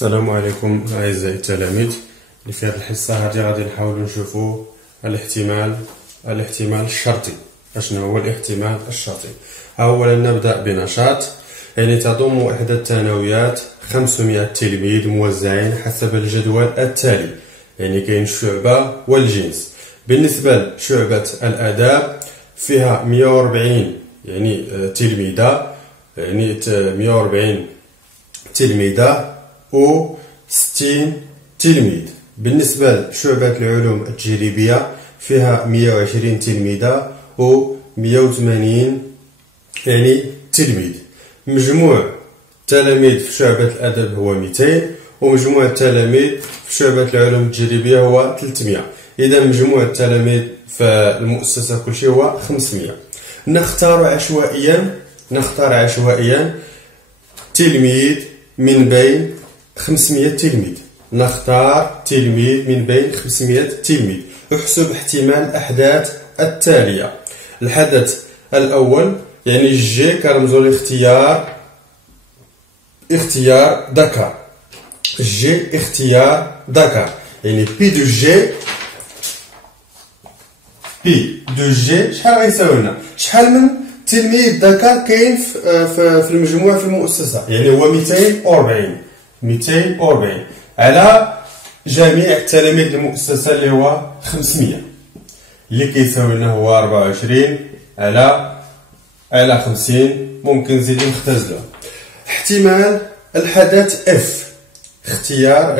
السلام عليكم أعزائي التلاميذ. في هذه الحصة غادي نحاولوا نشوفوا الاحتمال الشرطي. أشنو هو الاحتمال الشرطي؟ أولا نبدأ بنشاط، تضم إحدى الثانويات 500 تلميذ موزعين حسب الجدول التالي. كاين الشعبة والجنس. بالنسبة لشعبة الآداب فيها 140 تلميذة، 140 تلميذة و 60 تلميذ. بالنسبة لشعبة العلوم التجريبية فيها 120 تلميذة و 180 تلميذ. مجموع التلاميذ في شعبة الأدب هو 200، ومجموع التلاميذ في شعبة العلوم التجريبية هو 300. إذا مجموع التلاميذ في المؤسسة كلشي هو 500. نختار عشوائيا تلميذ من بين 500 تلميذ. نختار تلميذ من بين 500 تلميذ. احسب احتمال الأحداث التالية. الحدث الأول جي كرمزو اختيار ذكر. جي اختيار ذكر، بي دو جي شحال غيساوي لنا؟ شحال من تلميذ ذكر كاين في المجموع في المؤسسة؟ هو 240 على جميع التلاميذ المؤسسة اللي هو 500، اللي كيساوي لنا هو 24 على 50. ممكن نزيدو نختزلوها. احتمال الحدث اف، اختيار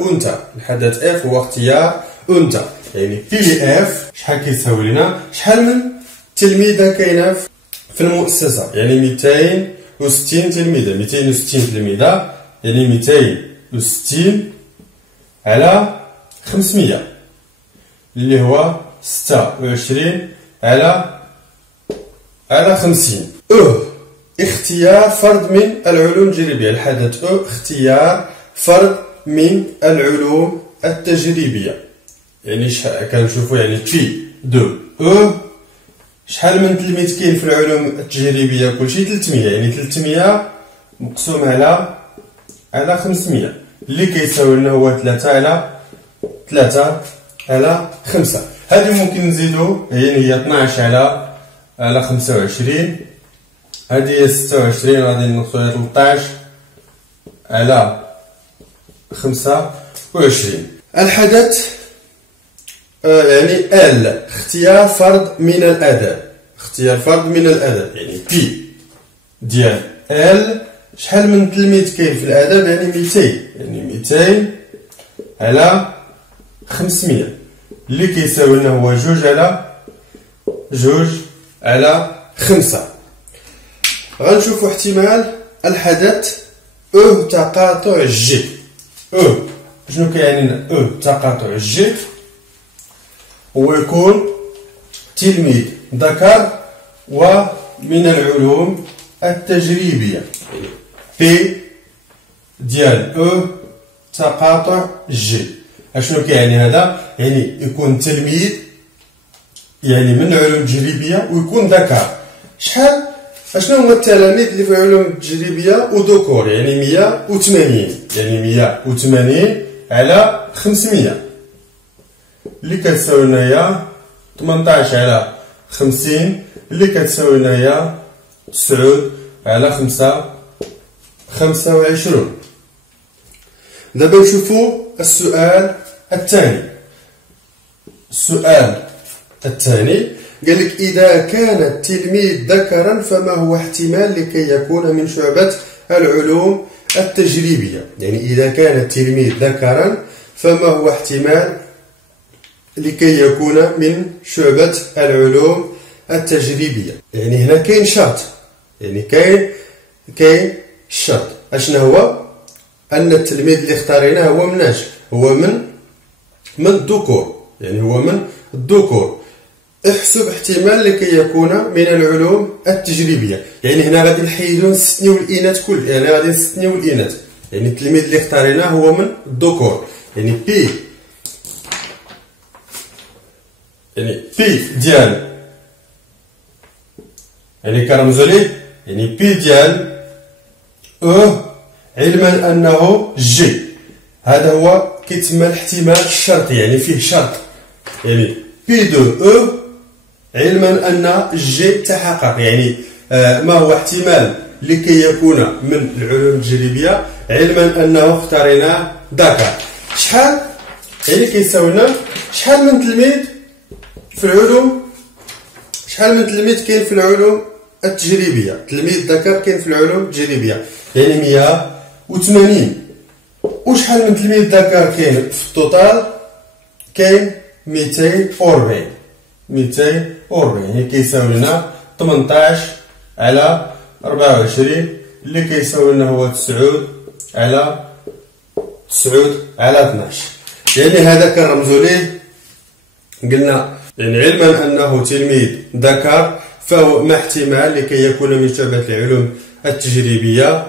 أنثى. الحدث اف هو اختيار أنثى، بي اف شحال كيساوي لنا؟ شحال من تلميذة كاينة في المؤسسة؟ 260 تلميذة. 260 تلميذة 260 على 500 اللي هو 26 على 50. اختيار فرد من العلوم التجريبية. الحدث اختيار فرد من العلوم التجريبية. كنشوفوا بي دو شحال من تلميذ كاين في العلوم التجريبية؟ كلشي 300، 300 مقسوم على 500 اللي كيساوي لنا هو 3 على 5. هذه ممكن نزيدو، هي 12 على 25. هذه هي 26، غادي نقصو 13 على 25. الحدث اختيار فرد من الأدب. بي ديال ال شحال من تلميذ كاين في الأدب؟ 200 على 500 اللي كيساوي لنا هو 2 على 5. غنشوفو احتمال الحدث تقاطع جي. شنو كيعني لنا تقاطع جي؟ هو يكون تلميذ ذكر ومن العلوم التجريبية. بي ديال تقاطع جي. اشنو كيعني هذا؟ يكون تلميذ من العلوم التجريبية ويكون ذكر. اشنو هما التلاميذ اللي في العلوم التجريبية وذكور؟ 180 على 500 اللي كتساوي لنا هي 18 على 50 اللي كتساوي لنا هي 9 على 25. دابا نشوفو السؤال الثاني. قالك إذا كان التلميذ ذكرا فما هو احتمال لكي يكون من شعبة العلوم التجريبية؟ إذا كان التلميذ ذكرا فما هو احتمال لكي يكون من شعبة العلوم التجريبية؟ هنا كاين شرط، كاين شرط. اشنا هو؟ أن التلميذ اللي اختاريناه هو مناش؟ هو من الذكور، هو من الذكور. احسب احتمال لكي يكون من العلوم التجريبية. هنا غادي نحيدو نستثنيو الإناث غادي نستثنيو الإناث. التلميذ اللي اختاريناه هو من الذكور. بي ديال كنرمزو ليه بي ديال علما أنه جي. هذا هو كيتسمى الاحتمال الشرطي، يعني فيه شرط، يعني بي دو او علما أن جي تحقق. يعني ما هو احتمال لكي يكون من العلوم التجريبية علما أنه اختاريناه داكار. شحال يعني كيساوي لنا شحال من تلميذ في العلوم، شحال من تلميذ كاين في العلوم التجريبية. تلميذ داكار كاين في العلوم التجريبية يعني 180. وشحال من تلميذ داكار كاين في التوتال؟ كاين 240. 240 يعني كيساوي لنا 18 على 24 اللي كيساوي لنا هو 9 على 12. يعني هذا كنرمزو ليه، قلنا يعني علما أنه تلميذ داكار فهو ما احتمال لكي يكون من شعبة العلوم التجريبية،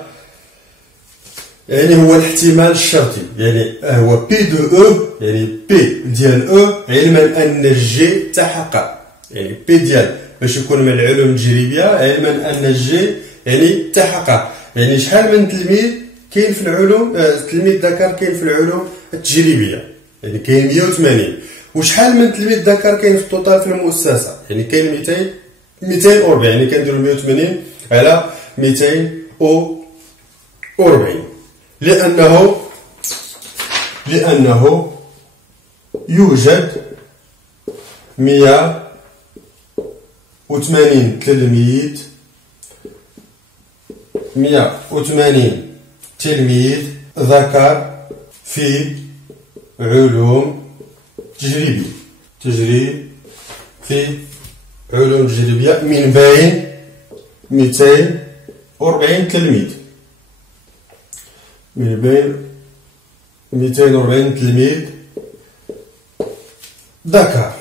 يعني هو الاحتمال الشرطي، يعني هو بي دو او، يعني بي ديال او علما أن جي تحقق. يعني بي ديال باش يكون من العلوم التجريبية علما أن جي يعني تحقق. يعني شحال من تلميذ كاين في العلوم، تلميذ داكار كاين في العلوم التجريبية، يعني كاين 180. وشحال من تلميذ داكار كاين في التوتال في المؤسسة؟ يعني كاين 240. يعني كنديرو 180 على 240 لأنه يوجد 180 تلميذ 180 تلميذ ذكر في علوم تجريبية في علوم تجريبية من بين 240 تلميذ، من بين 240 تلميذ ذكر.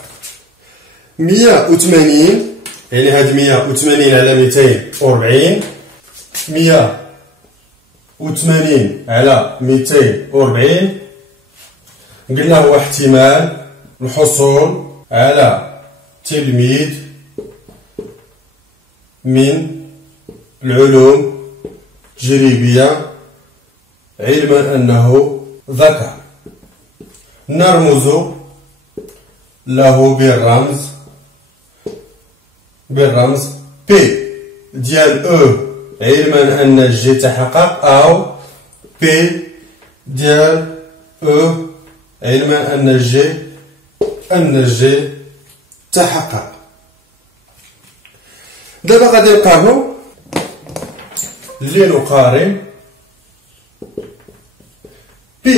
180 يعني هاد 180 على 240، 180 على 240 قلنا هو احتمال الحصول على تلميذ من العلوم التجريبية علما أنه ذكر. نرمز له بالرمز P ديال او علما أن جي تحقق، أو P ديال او علما أن جي تحقق. دابا غادي نقارنو، اللي نقارن P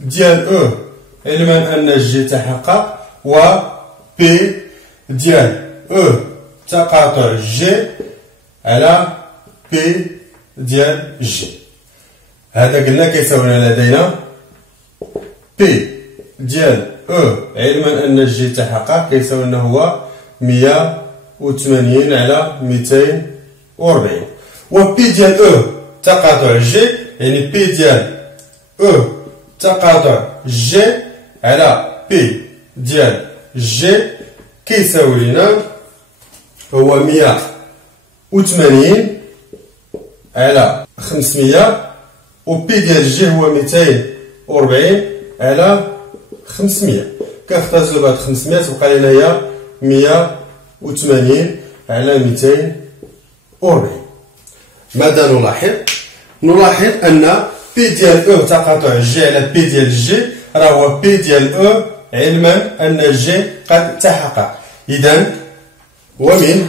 ديال او علما أن جي تحقق و P ديال او تقاطع جي على P ديال جي. هذا قلنا كيساوي لدينا P ديال او علما أن جي تحقق كيساوي لنا هو 180 على 240، و P ديال او تقاطع جي يعني بي ديال او تقاطع جي على بي ديال جي كيساوي لنا هو 180 على 500، و بي ديال جي هو 240 على 500. كنختزلو بهاد 500 تبقى لنا هي 180 على 240. ماذا نلاحظ أن بي ديال او تقاطع جي على بي ديال جي راه هو بي ديال او علما أن جي قد تحقق. إذن ومن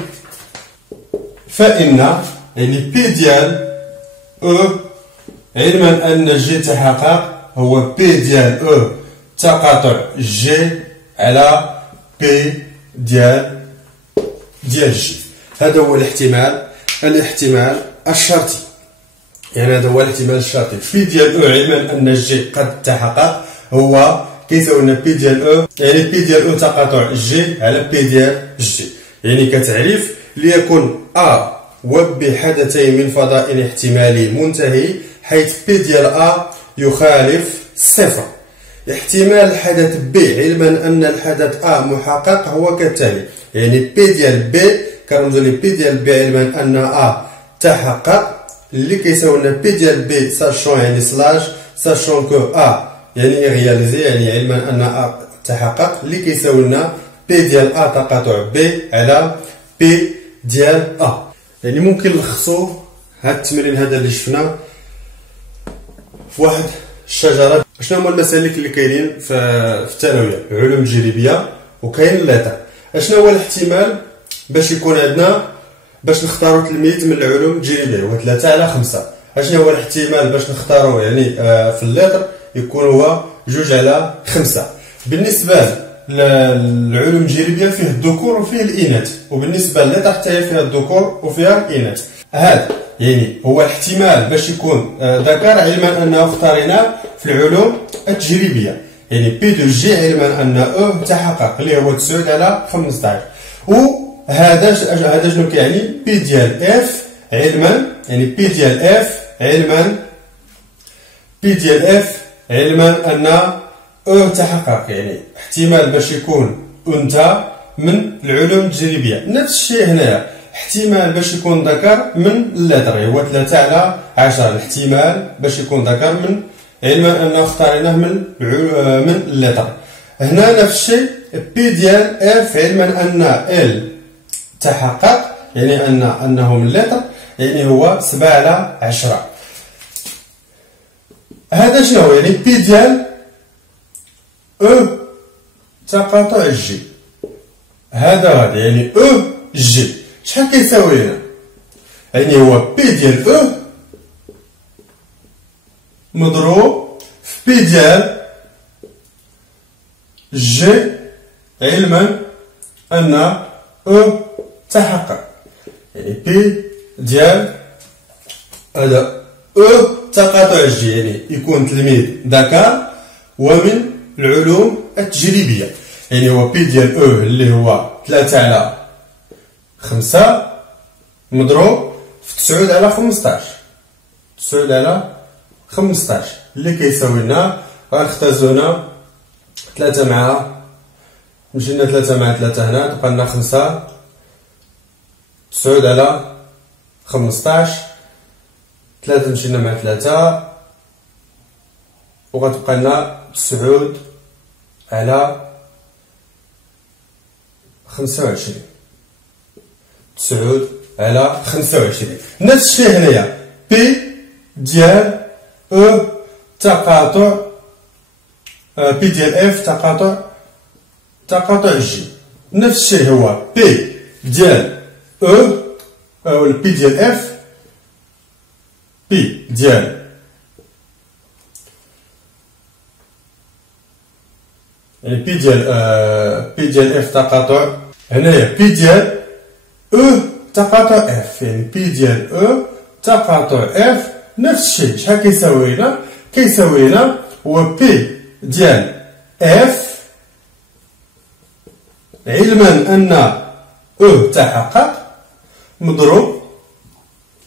فإن يعني بي ديال او علما أن جي تحقق هو بي ديال او تقاطع جي على بي ديال جي. هذا هو الاحتمال الشرطي، يعني هذا هو الاحتمال الشرطي. بي ديال او علما أن جي قد تحقق هو كيساوي لنا بي ديال او، يعني بي ديال او تقاطع جي على بي ديال جي. يعني كتعريف ليكن ا وب حدثين من فضاء احتمالي منتهي حيث بي ديال ا يخالف صفر. احتمال الحدث بي علما أن الحدث ا محقق هو كالتالي، يعني بي ديال بي كنرمزو لي بي ديال بي علما أن ا تحقق اللي كيساوي لنا بي ديال بي ساشون يعني سلاش ساشون كو ا يعني رياليزي يعني علما ان ا تحقق اللي كيساوي لنا بي ديال ا تقاطع بي على بي ديال ا. يعني ممكن نلخصوا هاد التمرين هذا اللي شفنا في واحد الشجره. شنو هما المسالك اللي كاينين في الثانويه العلوم التجريبيه وكاين الليطر؟ اشنو هو الاحتمال باش يكون عندنا باش نختاروا تلميذ من العلوم التجريبيه؟ هو 3 على 5. اشنو هو الاحتمال باش نختاروا يعني في الليطر يكون هو 2 على 5. بالنسبه للعلوم التجريبيه فيه الذكور وفيه الاناث، وبالنسبه للليطر حتى هي فيها الذكور وفيها الاناث. هذا يعني هو الاحتمال باش يكون ذكر علما انه اختارناه في العلوم التجريبيه. يعني بي دو جي علما ان او تحقق اللي هو 9 على 15. وهذا شنو كيعني؟ بي ديال اف علما يعني بي ديال اف علما ان او تحقق، يعني احتمال باش يكون انثى من العلوم التجريبيه. نفس الشيء هنايا احتمال باش يكون ذكر من الليطر هو 3 على 10. الاحتمال باش يكون ذكر من علما انه اختارناه من الليطر. هنا نفس الشيء بي ديال اف علما ان ال تحقق يعني انه من الليطر يعني هو 7 على 10. هذا شنو هو؟ يعني بي ديال او تقاطع جي. هذا يعني او جي شحال كيساوي لنا؟ يعني هو بي ديال او مضروب في بي ديال جي علما ان او تحقق. يعني بي ديال هذا او تقاطع جي يعني يكون تلميذ ذكر ومن العلوم التجريبيه. يعني هو بي ديال او اللي هو 3 على 5 مضروب في 9 على 15. 9 على 15 اللي كيساوي لنا غنختازو هنا 3 مع مشينا 3 مع 3 هنا تبقى لنا 5 9 على 15 3 مشينا مع 3 وغتبقى لنا 9 على 25. 9 على 25. نفس الشيء هنايا بي ديال او تقاطع بي ديال اف تقاطع جي. نفس الشيء هو بي ديال او او البي ديال اف بي ديال يعني بي ديال اف تقاطع هنايا بي ديال او تقاطع اف يعني بي ديال او تقاطع اف نفس الشيء شحال كيساوي لنا؟ كيساوي لنا هو بي ديال اف علما ان او تحقق مضروب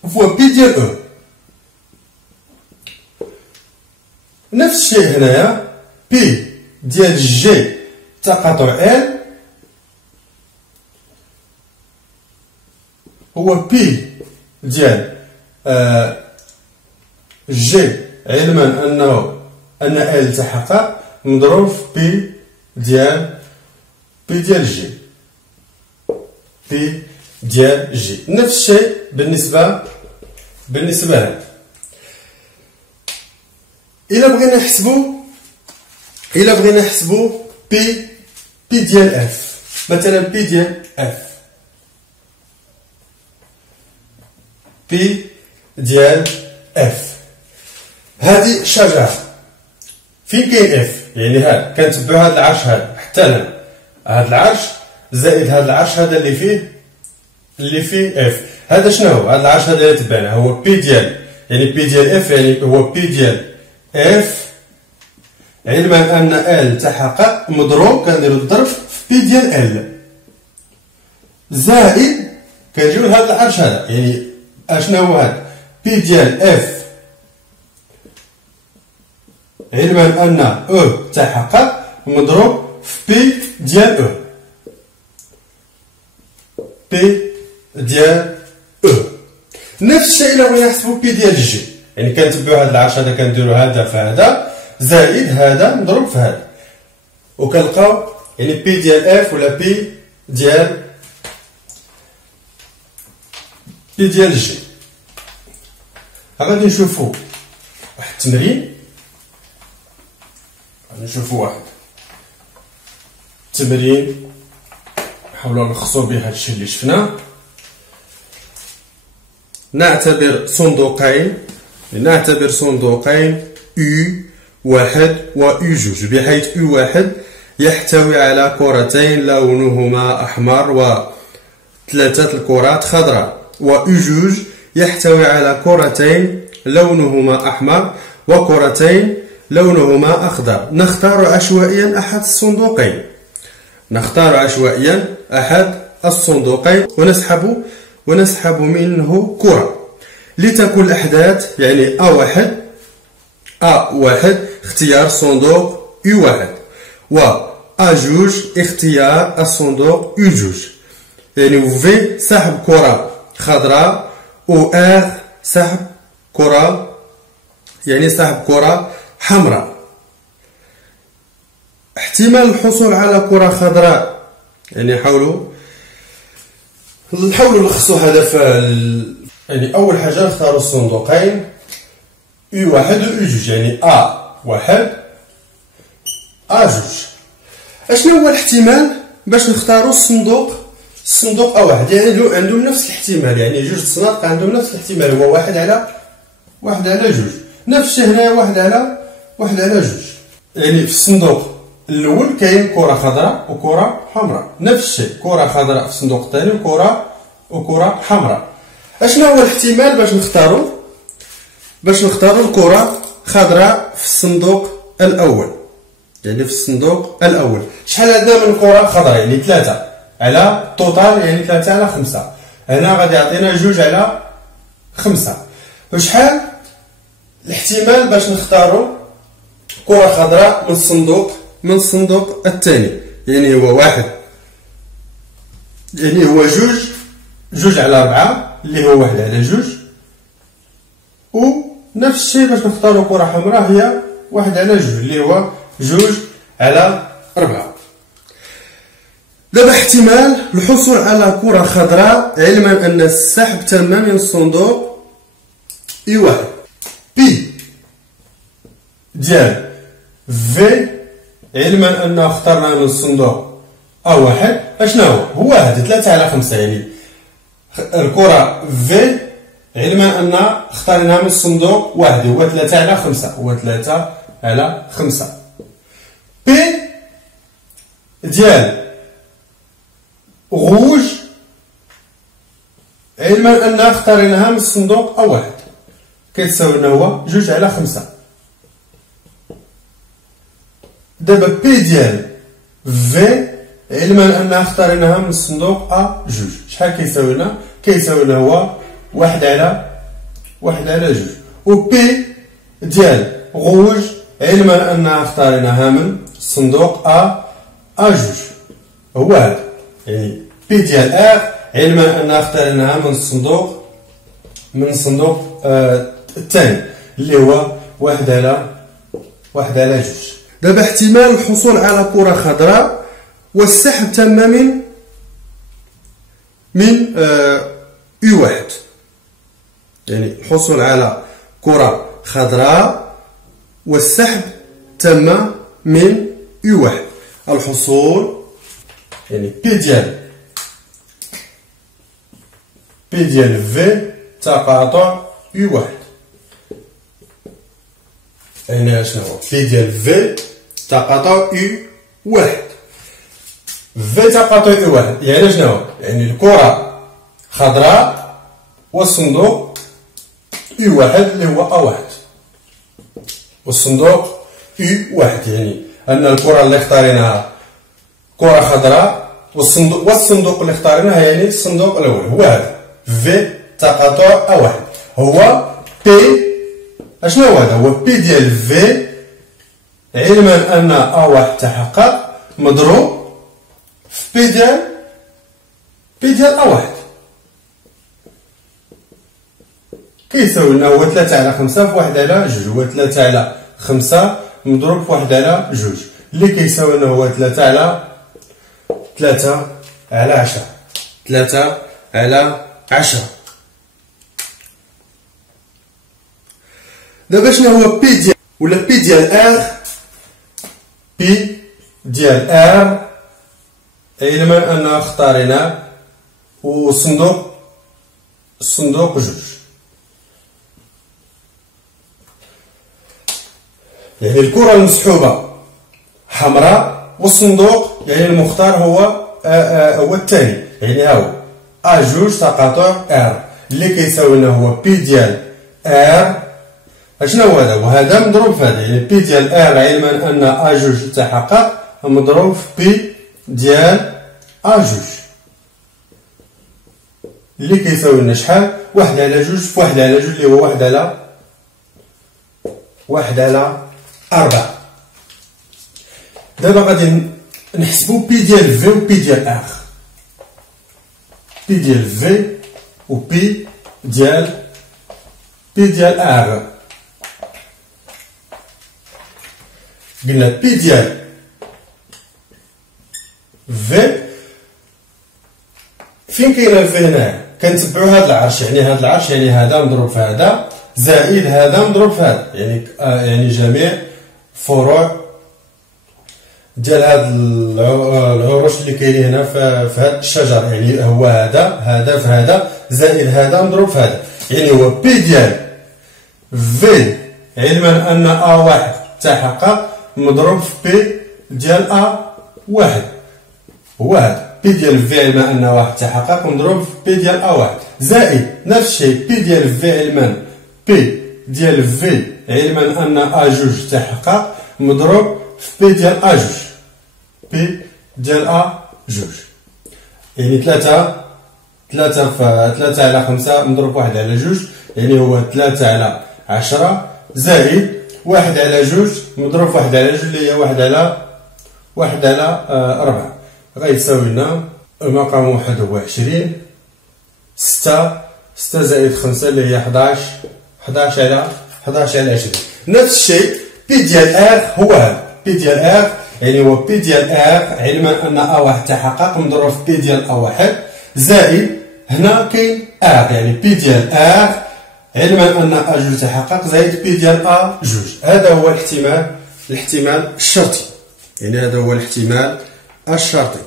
هو بي ديال او. نفس الشيء هنايا بي ديال جي تقاطع ال هو بي ديال جي علما ان ال تحقق مضروب في بي ديال جي. بي ديال جي نفس الشيء بالنسبه لهذا. إلا بغينا نحسبو بي ديال اف مثلا بي ديال اف بي ديال اف هذه شجره فين كاين اف يعني هاد كنتبعوا هاد العرش هذا حتى هنا هاد العرش زائد هاد العرش هذا اللي فيه اف. هذا شنو هو؟ هاد العرش هذا اللي تبعنا هو بي ديال يعني بي ديال اف يعني هو بي ديال اف علما ان ال تحقق مضروب كنديرو الضرب في بي ديال ال زائد كنجيو لهاد العرش هذا يعني اشنا هو هذا بي ديال اف علما ان او تحقق مضروب في بي ديال او. بي ديال او نفس الشيء إلا بغينا نحسبو بي ديال جي، يعني كنتبعو هاد العرش هذا كنديرو هذا في هذا زائد هذا مضروب في هذا، وكنلقاو يعني بي ديال اف ولا بي ديال جي. غادي نشوفو واحد التمرين، نشوفو واحد التمرين نحاولو نلخصو به هادشي اللي شفناه. نعتبر صندوقين U1 و U2 بحيث U1 يحتوي على كرتين لونهما أحمر وثلاثة الكرات خضراء، و U2 يحتوي على كرتين لونهما أحمر وكرتين لونهما أخضر. نختار عشوائيا أحد الصندوقين ونسحب منه كرة لتكون الأحداث يعني A1 اختيار صندوق U1 و A2 اختيار الصندوق U2، يعني V سحب كرة خضراء و R سحب كرة حمراء. احتمال الحصول على كرة خضراء، يعني نحاولوا نلخصوا هذا يعني أول حاجة نختاروا الصندوقين U1 و U2، يعني A1 A2. اشنو هو الاحتمال باش نختاروا الصندوق A1؟ يعني عندهم نفس الاحتمال، يعني جوج الصناديق عندهم نفس الاحتمال، هو واحد على جوج. نفس الشيء هنايا واحد على جوج، يعني في الصندوق الاول كاين كرة خضراء وكرة حمراء، نفس الشيء كرة خضراء في الصندوق الثاني وكرة حمراء. اشنو هو الاحتمال باش نختاروا الكرة خضراء في الصندوق الاول؟ يعني في الصندوق الاول شحال عندنا من كرة خضراء؟ يعني 3 على التوتال، يعني 3 على 5. هنا غادي يعطينا 2 على 5. وشحال الاحتمال باش نختاروا كرة خضراء من الصندوق الثاني؟ يعني هو 1، يعني هو 2 على 4 اللي هو 1 على 2، ونفس الشيء باش نختاروا كرة حمراء هي 1 على 2 اللي هو 2 على 4. دابا احتمال الحصول على كرة خضراء علما أن السحب تم من الصندوق U1. بي ديال في علما أن اخترنا من الصندوق A1 اشنو هو؟ هذا 3 على 5، يعني الكرة في علما أن اخترناها من الصندوق واحد هو 3 على 5. بي ديال غوج علما أن اخترناها من الصندوق A1 كتساوي لنا هو 2 على 5. دابا بي ديال في علما أن اخترناها من الصندوق A2 شحال كيساوي لنا؟ كيساوي لنا هو 1 على 2. و بي ديال غوج علما أن اخترناها من الصندوق A2 هو هذا، يعني بي ديال علما أن اخترناها من الصندوق الثاني اللي هو 1 على 2. دابا احتمال الحصول على كرة خضراء والسحب تم من U1، يعني الحصول على كرة خضراء والسحب تم من U1. الحصول يعني بي ديال في تقاطع U1، يعني شنو هو بي ديال في تقاطع U1؟ في تقاطع U1 يعني شنو هو؟ يعني الكرة خضراء والصندوق U1 اللي هو A1 والصندوق U1، يعني أن الكرة اللي اختارينها كرة خضراء والصندوق اللي اختارينها يعني الصندوق الأول هو هذا في تقاطع A1 هو بي. اشنو هو هذا؟ هو بي ديال في علما أن A1 تحقق مضروب في بي ديال A1. كيساوي لنا هو 3 على 5 في 1 على 2، هو 3 على 5 مضروب في 1 على 2 اللي كيساوي لنا هو 3 على 10، 3 على 10. دابا شنو هو بي ديال ولا بي ديال ار؟ بي ديال ار علما أن اختاريناه والصندوق جوج، يعني الكرة المسحوبة حمراء والصندوق يعني المختار هو الثاني، يعني ها هو A2 تقاطع ار اللي كيساوي لنا هو بي ديال ار. اشنو هو هذا؟ وهذا مضروب في هذا، يعني بي ديال ار علما ان A2 تحقق مضروب في بي ديال A2 اللي كيساوي لنا شحال؟ 1 على 2 في 1 على 2 اللي هو 1 على 4. دابا غادي نحسبو بي ديال في و بي ديال ار، بي ديال في و بي ديال ار. قلنا بي ديال في فين كاينه في هنا؟ كنتبعوا هذا العرش، يعني هذا العرش يعني هذا مضروب في هذا زائد هذا مضروب في هذا، يعني جميع فروع ديال هاد العروش اللي كاينين هنا في هاد الشجر، يعني هو هذا في هذا زائد هذا مضروب في هذا، يعني هو بي ديال في علما ان A1 تحقق مضروب في بي ديال A1 هو هذا بي ديال في علما ان 1 تحقق مضروب في بي ديال A1 زائد نفس الشيء بي ديال في علما بي ديال في علما ان A2 تحقق مضروب في بي ديال A2 بي ديال A2 يعني 3 على 5 مضروب 1 على 2 يعني هو 3 على 10 زائد 1 على 2 مضروب 1 على 2 اللي هي 1 على 4 غيساوي لنا المقام 1 هو 20 6 زائد 5 اللي هي 11 على 20. نفس الشيء بي ديال ار هو هذا بي ديال ار يعني هو بي ديال ار علما ان A1 تحقق مضروب في بي ديال A1 زائد هنا كاين ار يعني بي ديال ار علما ان A2 تحقق زائد بي ديال A2. هذا هو الاحتمال الشرطي، يعني هذا هو الاحتمال الشرطي.